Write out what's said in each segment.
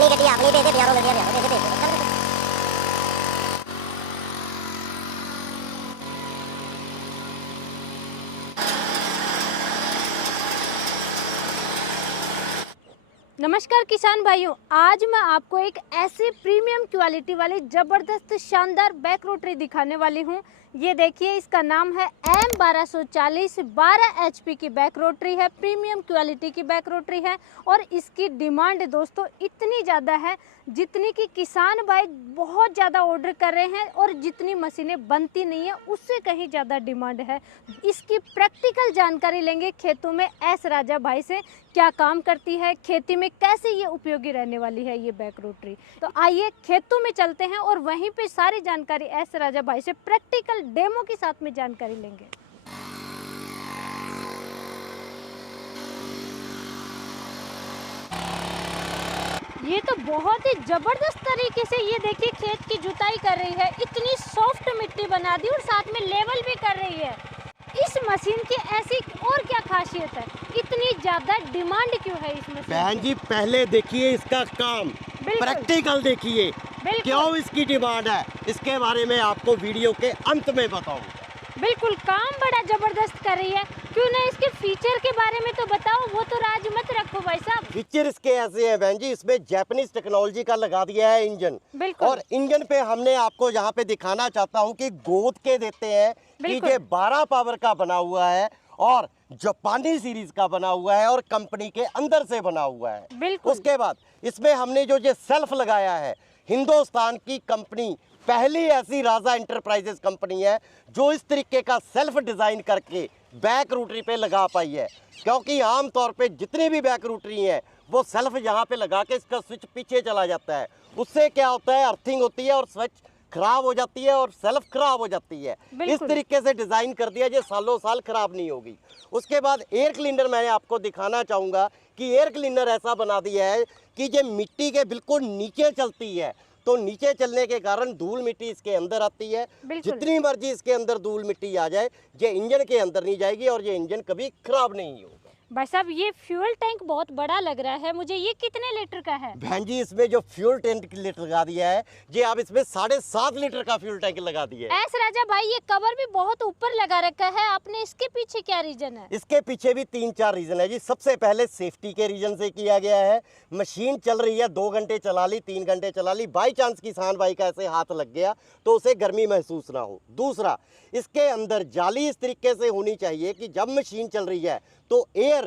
अपनी गड्डी अपनी भेजे, बिहारों में बिहार भेजे भेजे। नमस्कार किसान भाइयों, आज मैं आपको एक ऐसी प्रीमियम क्वालिटी वाली ज़बरदस्त शानदार बैक रोटरी दिखाने वाली हूँ। ये देखिए, इसका नाम है M1240 12 HP की बैक रोटरी है, प्रीमियम क्वालिटी की बैक रोटरी है। और इसकी डिमांड दोस्तों इतनी ज़्यादा है जितनी कि किसान भाई बहुत ज़्यादा ऑर्डर कर रहे हैं और जितनी मशीनें बनती नहीं है उससे कहीं ज़्यादा डिमांड है। इसकी प्रैक्टिकल जानकारी लेंगे खेतों में एस राजा भाई से, क्या काम करती है, खेती में कैसे ये उपयोगी रहने वाली है ये बैक रोटरी। तो आइए खेतों में चलते हैं और वहीं पे सारी जानकारी एस राजा भाई से प्रैक्टिकल डेमो के साथ में जानकारी लेंगे। ये तो बहुत ही जबरदस्त तरीके से ये देखिए खेत की जुताई कर रही है, इतनी सॉफ्ट मिट्टी बना दी और साथ में लेवल भी कर रही है। इस मशीन की ऐसी और क्या खासियत है, इतनी ज्यादा डिमांड क्यों है इस मशीन? बहन जी पहले देखिए इसका काम, प्रैक्टिकल देखिए क्यों इसकी डिमांड है, इसके बारे में आपको वीडियो के अंत में बताऊंगा। बिल्कुल, काम बड़ा जबरदस्त कर रही है, क्यों ना इसके फीचर के बारे में तो बताओ, वो तो राज मत रखो भाई साहब। फीचर इसके ऐसे हैं बहन जी, इसमें जापानीज टेक्नोलॉजी का लगा दिया है इंजन। और इंजन पे हमने आपको यहाँ पे दिखाना चाहता हूँ कि गोद के देते हैं कि ये 12 पावर का बना हुआ है और जापानी सीरीज का बना हुआ है और कंपनी के अंदर से बना हुआ है। उसके बाद इसमें हमने जो ये सेल्फ लगाया है, हिंदुस्तान की कंपनी पहली ऐसी राजा एंटरप्राइजेस कंपनी है जो इस तरीके का सेल्फ डिजाइन करके बैक रोटरी पे लगा पाई है। क्योंकि आमतौर पे जितनी भी बैक रोटरी हैं वो सेल्फ यहाँ पे लगा के इसका स्विच पीछे चला जाता है, उससे क्या होता है अर्थिंग होती है और स्विच खराब हो जाती है और सेल्फ खराब हो जाती है। इस तरीके से डिजाइन कर दिया जो सालों साल खराब नहीं होगी। उसके बाद एयर क्लीनर मैं आपको दिखाना चाहूँगा कि एयर क्लीनर ऐसा बना दिया है कि ये मिट्टी के बिल्कुल नीचे चलती है, तो नीचे चलने के कारण धूल मिट्टी इसके अंदर आती है। जितनी मर्जी इसके अंदर धूल मिट्टी आ जाए ये इंजन के अंदर नहीं जाएगी और ये इंजन कभी खराब नहीं होगा। भाई साहब ये फ्यूल टैंक बहुत बड़ा लग रहा है मुझे, ये कितने लीटर का है? बहन जी इसमें जो फ्यूल टैंक लीटर लगा दिया है जी, आप इसमें 7.5 लीटर का फ्यूल टैंक लगा दिया है। एस राजा भाई ये कवर भी बहुत ऊपर लगा रखा है आपने, इसके पीछे क्या रीजन है? इसके पीछे भी 3-4 रीजन है जी। सबसे पहले सेफ्टी के रीजन से किया गया है। मशीन चल रही है, 2 घंटे चला ली, 3 घंटे चला ली, बाई चांस किसान भाई का ऐसे हाथ लग गया तो उसे गर्मी महसूस ना हो। दूसरा, इसके अंदर जाली इस तरीके से होनी चाहिए कि जब मशीन चल रही है तो एयर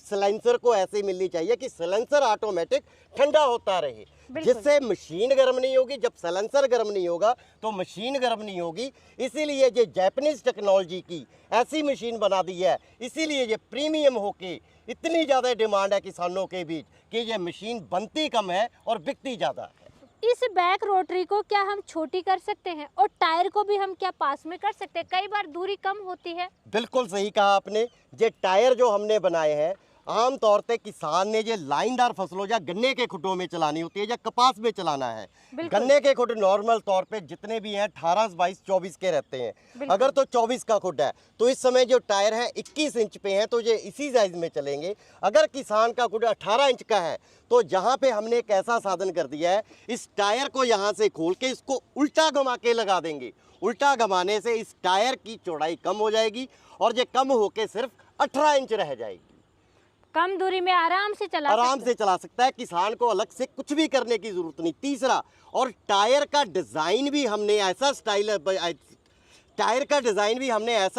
सिलेंसर को ऐसे मिलनी चाहिए कि सिलेंसर ऑटोमेटिक ठंडा होता रहे, जिससे मशीन गर्म नहीं होगी। जब सिलेंसर गर्म नहीं होगा तो मशीन गर्म नहीं होगी। इसीलिए ये जापानीज टेक्नोलॉजी की ऐसी मशीन बना दी है, इसीलिए ये प्रीमियम होके इतनी ज़्यादा डिमांड है किसानों के बीच कि ये मशीन बनती कम है और बिकती ज़्यादा है। इस बैक रोटरी को क्या हम छोटी कर सकते हैं और टायर को भी हम क्या पास में कर सकते हैं? कई बार दूरी कम होती है। बिल्कुल सही कहा आपने। ये टायर जो हमने बनाए हैं आमतौर पे किसान ने ये लाइनदार फसलों या गन्ने के खुडों में चलानी होती है या कपास में चलाना है। गन्ने के खुड नॉर्मल तौर पे जितने भी हैं 18, 22, 24 के रहते हैं। अगर तो 24 का खुड है तो इस समय जो टायर है 21 इंच पे हैं तो ये इसी साइज में चलेंगे। अगर किसान का खुड 18 इंच का है तो यहाँ पे हमने एक ऐसा साधन कर दिया है, इस टायर को यहाँ से खोल के इसको उल्टा घुमा के लगा देंगे। उल्टा घुमाने से इस टायर की चौड़ाई कम हो जाएगी और ये कम होके सिर्फ 18 इंच रह जाएगी। कम दूरी में आराम से चला सकता है। किसान को अलग से कुछ भी करने की जरूरत नहीं। तीसरा, और टायर का डिजाइन भी हमने ऐसा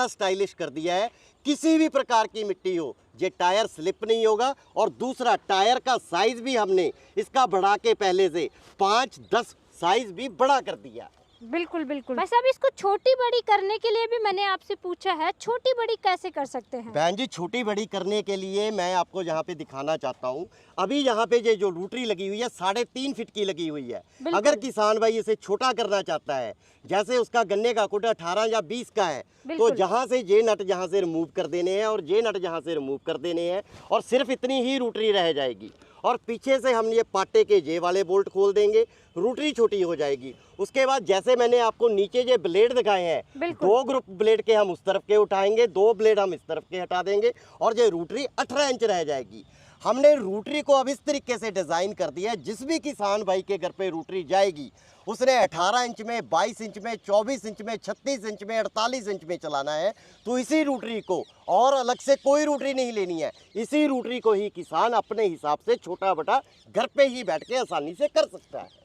स्टाइलिश कर दिया है, किसी भी प्रकार की मिट्टी हो ये टायर स्लिप नहीं होगा। और दूसरा, टायर का साइज भी हमने इसका बढ़ा के पहले से 5-10 साइज भी बड़ा कर दिया। बिल्कुल बिल्कुल। वैसे अब इसको छोटी बड़ी करने के लिए भी मैंने आपसे पूछा है, छोटी बड़ी कैसे कर सकते हैं? बहन जी छोटी बड़ी करने के लिए मैं आपको यहाँ पे दिखाना चाहता हूँ। अभी यहाँ पे ये जो रोटरी लगी हुई है 3.5 फीट की लगी हुई है। अगर किसान भाई इसे छोटा करना चाहता है, जैसे उसका गन्ने का कुट 18 या 20 का है, तो जहाँ से ये नट जहाँ से रिमूव कर देने हैं और ये नट जहाँ से रिमूव कर देने हैं और सिर्फ इतनी ही रोटरी रह जाएगी। और पीछे से हम ये पाटे के जे वाले बोल्ट खोल देंगे, रोटरी छोटी हो जाएगी। उसके बाद जैसे मैंने आपको नीचे ये ब्लेड दिखाए हैं, 2 ग्रुप ब्लेड के हम उस तरफ के उठाएंगे, 2 ब्लेड हम इस तरफ के हटा देंगे और ये रोटरी 18 इंच रह जाएगी। हमने रोटरी को अब इस तरीके से डिज़ाइन कर दिया है, जिस भी किसान भाई के घर पे रोटरी जाएगी उसने 18 इंच में, 22 इंच में, 24 इंच में, 36 इंच में, 48 इंच में चलाना है। तो इसी रोटरी को, और अलग से कोई रोटरी नहीं लेनी है, इसी रोटरी को ही किसान अपने हिसाब से छोटा बड़ा घर पे ही बैठ के आसानी से कर सकता है।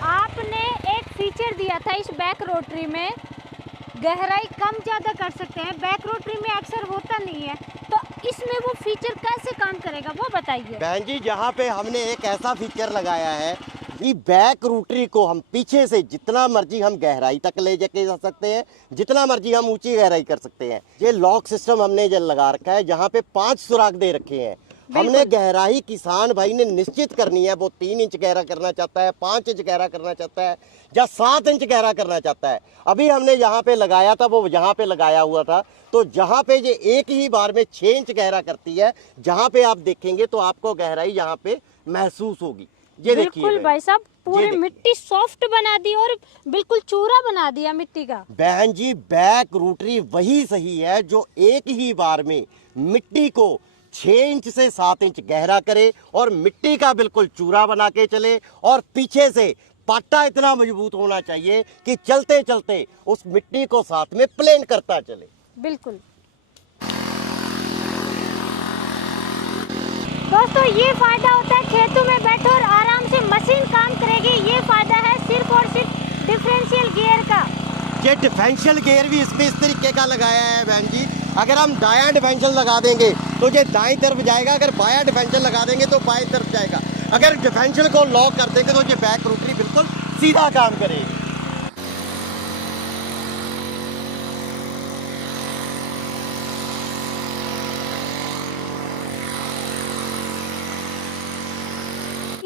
आपने एक फीचर दिया था इस बैक रोटरी में, गहराई कम ज़्यादा कर सकते हैं, बैक रोटरी में अक्सर होता नहीं है, तो इसमें वो फीचर कैसे काम करेगा वो बताइए। बहन जी, जहाँ पे हमने एक ऐसा फीचर लगाया है कि बैक रोटरी को हम पीछे से जितना मर्जी हम गहराई तक ले जाके जा सकते हैं, जितना मर्जी हम ऊंची गहराई कर सकते हैं। ये लॉक सिस्टम हमने जो लगा रखा है, जहाँ पे 5 सुराख दे रखे हैं। हमने गहराई किसान भाई ने निश्चित करनी है, वो 3 इंच गहरा करना चाहता है, 5 इंच गहरा करना चाहता है, या 7 इंच गहरा करना चाहता है। अभी हमने यहाँ पे लगाया था, वो यहाँ पे लगाया हुआ था, तो जहाँ पे ये एक ही बार में 6 इंच गहरा करती है, जहाँ पे आप देखेंगे तो आपको गहराई यहाँ पे महसूस होगी। ये देखिए बिल्कुल भाई साहब, पूरी मिट्टी सॉफ्ट बना दी और बिल्कुल चूरा बना दिया मिट्टी का। बहन जी, बैक रोटरी वही सही है जो एक ही बार में मिट्टी को 6 इंच से 7 इंच गहरा करे और मिट्टी का बिल्कुल चूरा बना के चले, और पीछे से पाटा इतना मजबूत होना चाहिए कि चलते चलते उस मिट्टी को साथ में प्लेन करता चले। बिल्कुल दोस्तों, ये फायदा होता है खेतों में बैठो और आराम से मशीन काम करेगी। ये फायदा है सिर्फ और सिर्फ डिफरेंशियल गियर का। ये डिफरेंशियल गियर भी इसमें इस तरीके का लगाया है बहन जी। अगर हम दायां डिफरेंशियल लगा देंगे तो ये दाईं तरफ जाएगा, अगर बायां डिफरेंशियल लगा देंगे तो बाएं तरफ जाएगा। अगर डिफरेंशियल को लॉक कर देंगे तो ये बैक रोटरी बिल्कुल सीधा काम करेगी।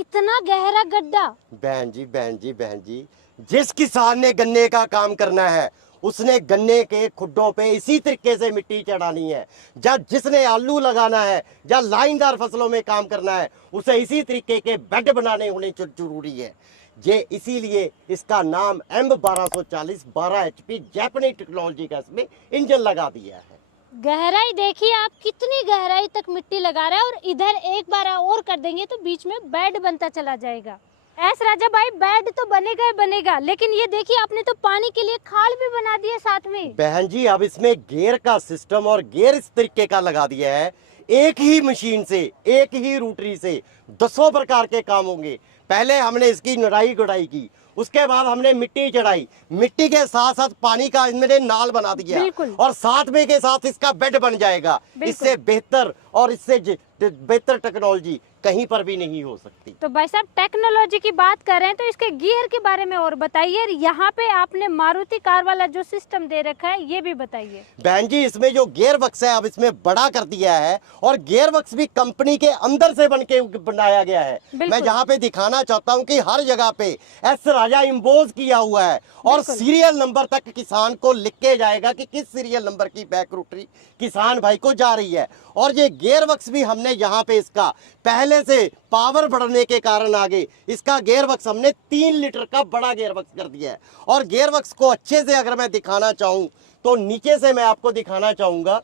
इतना गहरा गड्ढा। बहन जी, बहन जी, बहन जी, जिस किसान ने गन्ने का काम करना है उसने गन्ने के खुड्डों पे इसी तरीके से मिट्टी चढ़ानी है। जब जिसने आलू लगाना है या लाइनदार फसलों में काम करना है उसे इसी तरीके के बेड बनाने होने जरूरी है। ये इसीलिए इसका नाम M1240 12 HP जापानी टेक्नोलॉजी का इसमें इंजन लगा दिया है। गहराई देखिए आप, कितनी गहराई तक मिट्टी लगा रहा है, और इधर एक बार और कर देंगे तो बीच में बेड बनता चला जाएगा। एस राजा भाई, बेड तो बनेगा ही बनेगा, लेकिन ये देखिए आपने तो पानी के लिए खाल भी बना दिया साथ में। बहन जी, अब इसमें गियर का सिस्टम और गियर इस तरीके का लगा दिया है, एक ही मशीन से, एक ही रोटरी से 10 प्रकार के काम होंगे। पहले हमने इसकी निराई गुड़ाई की, उसके बाद हमने मिट्टी चढ़ाई, मिट्टी के साथ साथ पानी का इसमें नाल बना दिया, और साथ में के साथ इसका बेड बन जाएगा। इससे बेहतर और इससे बेहतर टेक्नोलॉजी कहीं पर भी नहीं हो सकती। तो भाई साहब, टेक्नोलॉजी की बात कर रहे हैं तो इसके गियर के बारे में और बताइए। यहाँ पे आपने मारुति कार वाला जो सिस्टम दे रखा है ये भी बताइए। बहन जी, इसमें जो गियर बक्स है अब इसमें बड़ा कर दिया है, और गियर बक्स भी कंपनी के अंदर से बनाया गया है। मैं जहाँ पे दिखाना चाहता हूँ कि हर जगह पे एस राजा इम्बोज किया हुआ है, और सीरियल नंबर तक किसान को लिख के जाएगा कि किस सीरियल नंबर की बैक रोटरी किसान भाई को जा रही है। और ये गियर बक्स भी हमने यहाँ पे इसका पहले से पावर बढ़ने के कारण आगे इसका गियर बक्स हमने 3 लीटर का बड़ा गियर बक्स कर दिया है। और गियर बक्स को अच्छे से अगर मैं दिखाना चाहूँ तो नीचे से मैं आपको दिखाना चाहूँगा,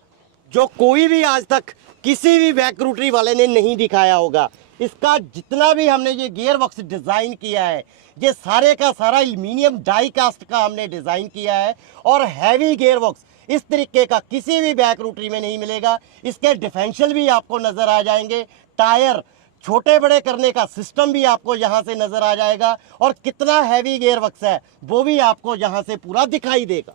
जो कोई भी आज तक किसी भी बैक रोटरी वाले ने नहीं दिखाया होगा। इसका जितना भी हमने ये गियर बक्स डिज़ाइन किया है, ये सारे का सारा एल्युमिनियम डाई कास्ट का हमने डिज़ाइन किया है, और हैवी गियर बॉक्स इस तरीके का किसी भी बैक रोटरी में नहीं मिलेगा। इसके डिफरेंशियल भी आपको नज़र आ जाएंगे, टायर छोटे बड़े करने का सिस्टम भी आपको यहाँ से नज़र आ जाएगा, और कितना हैवी गियर बॉक्स है वो भी आपको यहाँ से पूरा दिखाई देगा।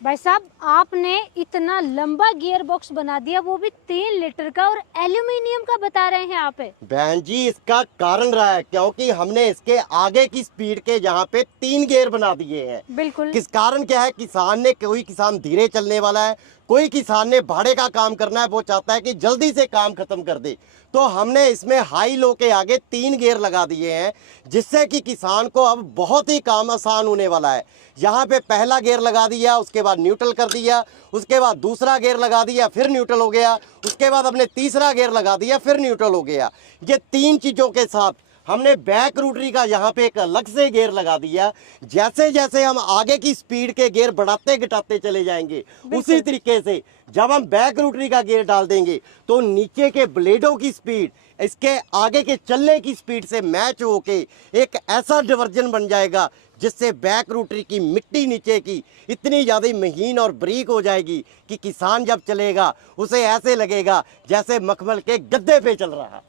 भाई साहब, आपने इतना लंबा गियर बॉक्स बना दिया, वो भी 3 लीटर का, और एल्यूमिनियम का बता रहे हैं आप। बहन जी, इसका कारण रहा है क्योंकि हमने इसके आगे की स्पीड के जहाँ पे 3 गियर बना दिए हैं। बिल्कुल। किस कारण क्या है, किसान ने, कोई किसान धीरे चलने वाला है, कोई किसान ने भाड़े का काम करना है, वो चाहता है कि जल्दी से काम खत्म कर दे, तो हमने इसमें हाई लो के आगे 3 गियर लगा दिए हैं, जिससे कि किसान को अब बहुत ही काम आसान होने वाला है। यहाँ पे पहला गियर लगा दिया, उसके बाद न्यूट्रल कर दिया, उसके बाद दूसरा गियर लगा दिया, फिर न्यूट्रल हो गया, उसके बाद हमने तीसरा गियर लगा दिया, फिर न्यूट्रल हो गया। ये 3 चीज़ों के साथ हमने बैक रोटरी का यहाँ पे एक अलग से गेयर लगा दिया। जैसे जैसे हम आगे की स्पीड के गेयर बढ़ाते घटाते चले जाएंगे, उसी तरीके से जब हम बैक रोटरी का गेयर डाल देंगे तो नीचे के ब्लेडों की स्पीड इसके आगे के चलने की स्पीड से मैच होके एक ऐसा डिवर्जन बन जाएगा जिससे बैक रोटरी की मिट्टी नीचे की इतनी ज़्यादा महीन और बारीक हो जाएगी कि किसान जब चलेगा उसे ऐसे लगेगा जैसे मखमल के गद्दे पे चल रहा है।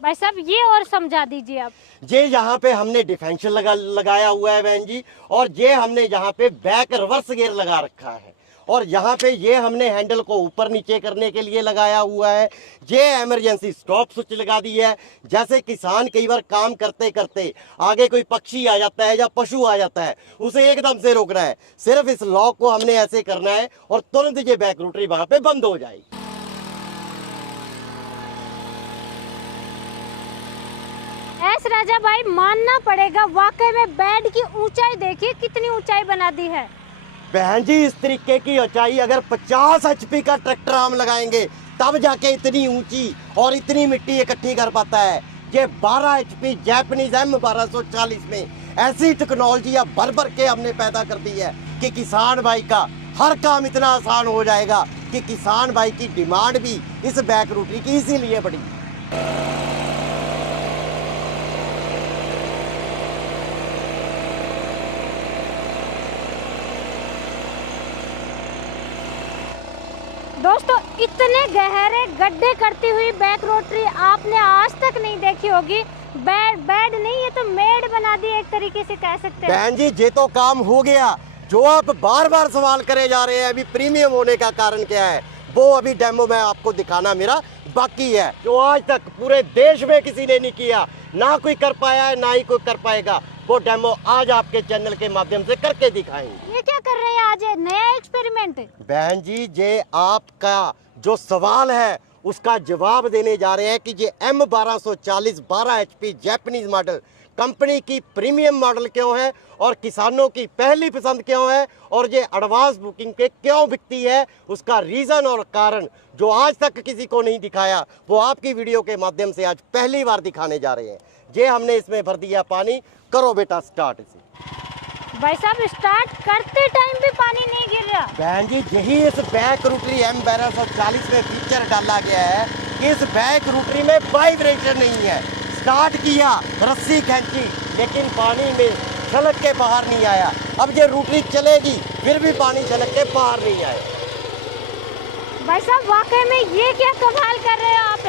भाई साहब ये और समझा दीजिए आप। ये यहाँ पे हमने डिफेंशियल लगाया हुआ है बहन जी, और ये हमने यहाँ पे बैक रिवर्स गियर लगा रखा है, और यहाँ पे ये हमने हैंडल को ऊपर नीचे करने के लिए लगाया हुआ है। ये इमरजेंसी स्टॉप स्विच लगा दी है। जैसे किसान कई बार काम करते करते आगे कोई पक्षी आ जाता है या पशु आ जाता है, उसे एकदम से रोकना है, सिर्फ इस लॉक को हमने ऐसे करना है और तुरंत ये बैक रोटरी वहां पे बंद हो जाएगी। एस राजा भाई मानना पड़ेगा, वाकई में बेड की ऊंचाई देखिए कितनी ऊंचाई बना दी है। बहन जी इस तरीके की ऊंचाई अगर 50 HP का ट्रैक्टर हम लगाएंगे तब जाके इतनी ऊंची और इतनी मिट्टी इकट्ठी कर पाता है। ये 12 HP जैपनीज M1240 में ऐसी टेक्नोलॉजी भर भर के हमने पैदा कर दी है कि किसान भाई का हर काम इतना आसान हो जाएगा कि किसान भाई की डिमांड भी इस बैक रोटरी की इसीलिए बढ़ी। दोस्तों इतने गहरे गड्ढे करती हुई बैक रोटरी आपने आज तक नहीं देखी होगी। बेड नहीं, ये तो मेड बना दी एक तरीके से कह सकते हैं। बहन जी ये तो काम हो गया। जो आप बार बार सवाल करे जा रहे हैं अभी प्रीमियम होने का कारण क्या है, वो अभी डेमो में आपको दिखाना मेरा बाकी है, जो आज तक पूरे देश में किसी ने नहीं किया, ना कोई कर पाया है ना ही कोई कर पाएगा। वो डेमो आज आपके चैनल के माध्यम से करके दिखाएंगे। ये क्या कर रहे हैं आज, नया एक्सपेरिमेंट? बहन जी ये आपका जो सवाल है उसका जवाब देने जा रहे हैं कि ये M1240 12 HP Japanese model company की प्रीमियम मॉडल क्यों है और किसानों की पहली पसंद क्यों है, और ये एडवांस बुकिंग पे क्यों बिकती है, उसका रीज़न और कारण जो आज तक किसी को नहीं दिखाया वो आपकी वीडियो के माध्यम से आज पहली बार दिखाने जा रहे हैं। ये हमने इसमें भर दिया पानी। करो बेटा स्टार्ट इसे। भाई साहब स्टार्ट करते टाइम भी पानी नहीं गिर रहा। बहन जी यही इस बैक रोटरी M1240 में फीचर डाला गया है कि इस बैक रोटरी में वाइब्रेशन नहीं है। स्टार्ट किया, रस्सी खींची, लेकिन पानी में छलक के बाहर नहीं आया। अब ये रोटरी चलेगी फिर भी पानी छलक के बाहर नहीं आया। भाई साहब वाकई में ये क्या कमाल कर रहे हो आप?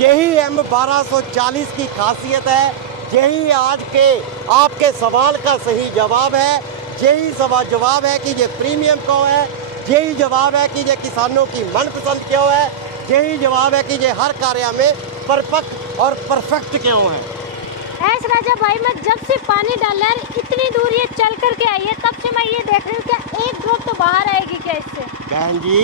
यही M1240 की खासियत है, यही आज के आपके सवाल का सही जवाब है। यही जवाब है कि ये प्रीमियम क्यों है, यही जवाब है कि ये किसानों की मनपसंद क्यों है, यही जवाब है कि ये हर कार्य में परफेक्ट और परफेक्ट क्यों है। एस राजा भाई मैं जब से पानी डाल रहा है इतनी दूर ये चल करके आई है, तब से मैं ये देख रही हूँ क्या एक ड्रॉप तो बाहर आएगी क्या इससे? बहन जी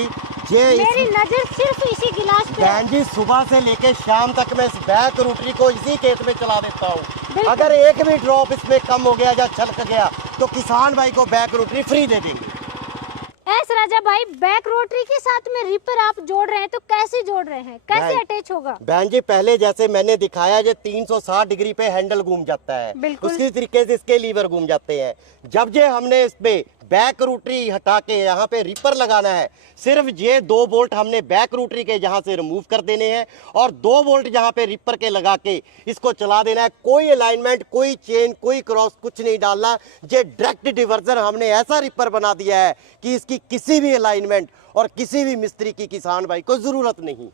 ये मेरी नजर सिर्फ इसी गिलास पे। बहन जी सुबह से लेके शाम तक मैं इस बैक रोटरी को इसी खेत में चला देता हूँ। अगर एक भी ड्रॉप इसमें कम हो गया या छलक गया तो किसान भाई को बैक रोटरी फ्री दे देंगे। एस राजा भाई बैक रोटरी के साथ में रिपर आप जोड़ रहे हैं तो कैसे जोड़ रहे हैं, कैसे अटैच होगा? बहन जी पहले जैसे मैंने दिखाया ये 360 डिग्री पे हैंडल घूम जाता है, उसी तरीके से इसके लीवर घूम जाते हैं। जब ये हमने इस पे बैक रोटरी हटा के यहाँ पे रिपर लगाना है, सिर्फ ये 2 बोल्ट हमने बैक रोटरी के यहाँ से रिमूव कर देने हैं और 2 बोल्ट यहाँ पे रिपर के लगा के इसको चला देना है। कोई अलाइनमेंट, कोई चेन, कोई क्रॉस कुछ नहीं डालना। ये डायरेक्ट डिवर्जन हमने ऐसा रिपर बना दिया है कि इसकी किसी भी अलाइनमेंट और किसी भी मिस्त्री की किसान भाई को जरूरत नहीं।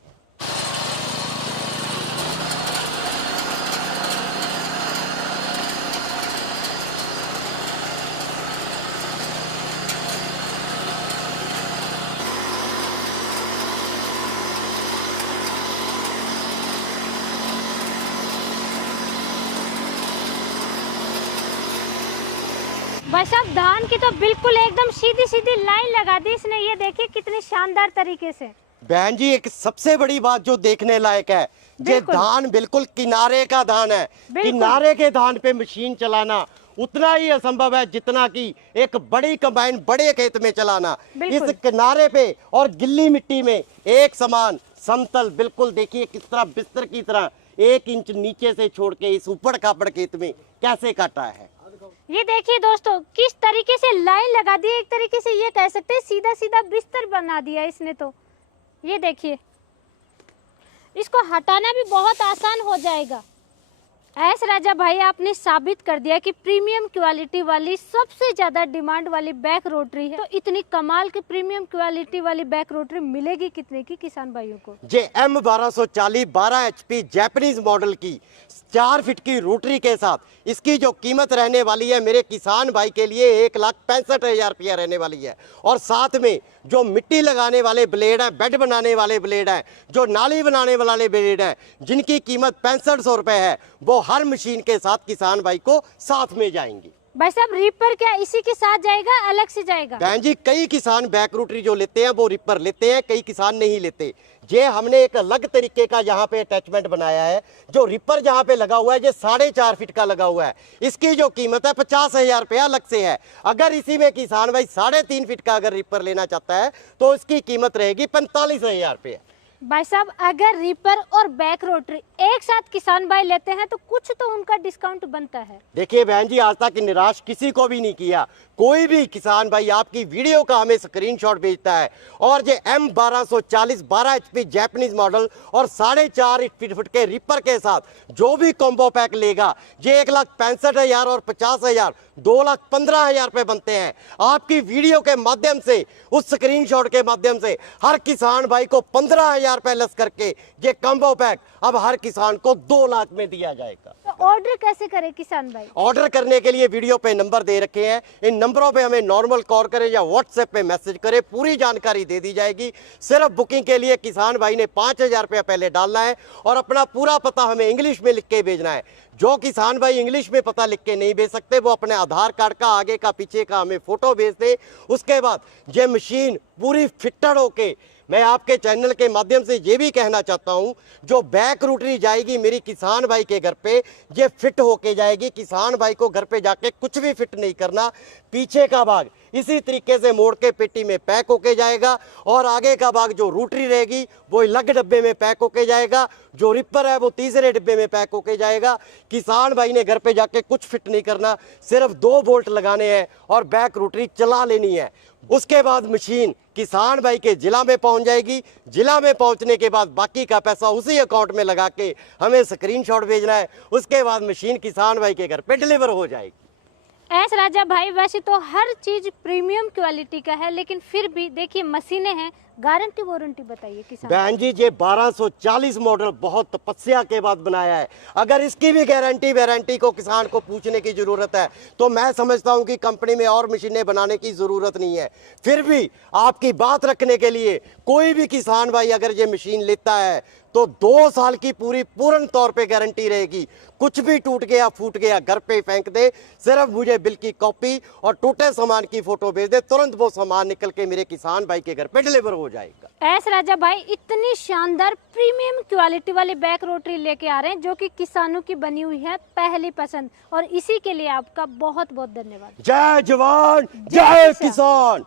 भाई साहब धान की तो बिल्कुल एकदम सीधी सीधी लाइन लगा दी इसने, ये देखिए कितनी शानदार तरीके से। बहन जी एक सबसे बड़ी बात जो देखने लायक है, ये धान बिल्कुल किनारे का धान है। किनारे के धान पे मशीन चलाना उतना ही असंभव है जितना कि एक बड़ी कंबाइन बड़े खेत में चलाना। इस किनारे पे और गिल्ली मिट्टी में एक समान समतल बिल्कुल देखिए किस तरह बिस्तर की तरह 1 इंच नीचे से छोड़ के इस ऊपर कापड़ खेत में कैसे काटा है। ये देखिए दोस्तों किस तरीके से लाइन लगा दी है, एक तरीके से ये कह सकते हैं सीधा सीधा बिस्तर बना दिया इसने। तो ये देखिए इसको हटाना भी बहुत आसान हो जाएगा। एस राजा भाई आपने साबित कर दिया कि प्रीमियम क्वालिटी वाली सबसे ज्यादा डिमांड वाली बैक रोटरी है। तो इतनी कमाल की प्रीमियम क्वालिटी वाली बैक रोटरी मिलेगी कितने की किसान भाइयों को? जे M1240 12 HP जैपनीज मॉडल की 4 फीट की रोटरी के साथ इसकी जो कीमत रहने वाली है मेरे किसान भाई के लिए 1,65,000 रुपया रहने वाली है। और साथ में जो मिट्टी लगाने वाले ब्लेड हैं, बेड बनाने वाले ब्लेड हैं, जो नाली बनाने वाले ब्लेड हैं, जिनकी कीमत 6500 रुपए है, वो हर मशीन के साथ किसान भाई को साथ में जाएंगी। भाई साहब रिपर क्या इसी के साथ जाएगा, अलग से जाएगा? बहन जी कई किसान बैक रोटरी जो लेते हैं वो रिपर लेते हैं, कई किसान नहीं लेते। ये हमने एक अलग तरीके का यहाँ पे अटैचमेंट बनाया है। जो रिपर जहाँ पे लगा हुआ है ये 4.5 फीट का लगा हुआ है। इसकी जो कीमत है 50,000 रुपया अलग से है। अगर इसी में किसान भाई 3.5 फीट का अगर रिपर लेना चाहता है तो इसकी कीमत रहेगी 45,000 रुपया। भाई साहब अगर रिपर और बैक रोटरी एक साथ किसान भाई लेते हैं तो कुछ तो उनका डिस्काउंट बनता है। देखिए बहन जी आज तक निराश किसी को भी नहीं किया। कोई भी किसान भाई आपकी वीडियो का हमें स्क्रीनशॉट भेजता है और ये M1240 12 HP जैपनीज मॉडल और 4.5 फीट के रिपर के साथ जो भी कॉम्बो पैक लेगा ये 1,65,000 और 50,000 2,15,000 रुपए बनते हैं। आपकी वीडियो के माध्यम से उस स्क्रीनशॉट के माध्यम से हर किसान भाई को 15,000 रुपए लेस करके ये कॉम्बो पैक अब हर किसान को 2 लाख में दिया जाएगा। तो ऑर्डर कैसे करे किसान भाई? ऑर्डर करने के लिए वीडियो पे नंबर दे रखे हैं, इन नंबरों पे हमें नॉर्मल कॉल करें या व्हाट्सएप पे मैसेज करें, पूरी जानकारी दे दी जाएगी। सिर्फ बुकिंग के लिए किसान भाई ने 5,000 रुपया पहले डालना है और अपना पूरा पता हमें इंग्लिश में लिख के भेजना है। जो किसान भाई इंग्लिश में पता लिख के नहीं भेज सकते वो अपने आधार कार्ड का आगे का पीछे का हमें फोटो भेज दे। उसके बाद ये मशीन पूरी फिटेड होके मैं आपके चैनल के माध्यम से ये भी कहना चाहता हूं जो बैक रोटरी जाएगी मेरी किसान भाई के घर पे ये फिट होके जाएगी। किसान भाई को घर पे जाके कुछ भी फिट नहीं करना। पीछे का भाग इसी तरीके से मोड़ के पेटी में पैक होके जाएगा और आगे का भाग जो रोटरी रहेगी वो अलग डब्बे में पैक होके जाएगा। जो रिपर है वो तीसरे डिब्बे में पैक होके जाएगा। किसान भाई ने घर पे जाके कुछ फिट नहीं करना, सिर्फ 2 बोल्ट लगाने हैं और बैक रोटरी चला लेनी है। उसके बाद मशीन किसान भाई के जिला में पहुंच जाएगी। जिला में पहुंचने के बाद बाकी का पैसा उसी अकाउंट में लगा के हमें स्क्रीनशॉट भेजना है। उसके बाद मशीन किसान भाई के घर पे डिलीवर हो जाएगी। एस राजा भाई वैसे तो हर चीज प्रीमियम क्वालिटी का है लेकिन फिर भी देखिए मशीनें हैं, गारंटी वारंटी बताइए किसान। बहन जी ये 1240 मॉडल बहुत तपस्या के बाद बनाया है। अगर इसकी भी गारंटी वारंटी को किसान को पूछने की जरूरत है तो मैं समझता हूं कि कंपनी में और मशीनें बनाने की जरूरत नहीं है। फिर भी आपकी बात रखने के लिए कोई भी किसान भाई अगर ये मशीन लेता है तो 2 साल की पूर्ण तौर पे गारंटी रहेगी। कुछ भी टूट गया फूट गया घर पे फेंक दे, सिर्फ मुझे बिल की कॉपी और टूटे सामान की फोटो भेज दे, तुरंत वो सामान निकल के मेरे किसान भाई के घर पे डिलीवर हो जाएगा। एस राजा भाई इतनी शानदार प्रीमियम क्वालिटी वाली बैक रोटरी लेके आ रहे हैं जो कि किसानों की बनी हुई है पहली पसंद, और इसी के लिए आपका बहुत बहुत धन्यवाद। जय जवान जय किसान।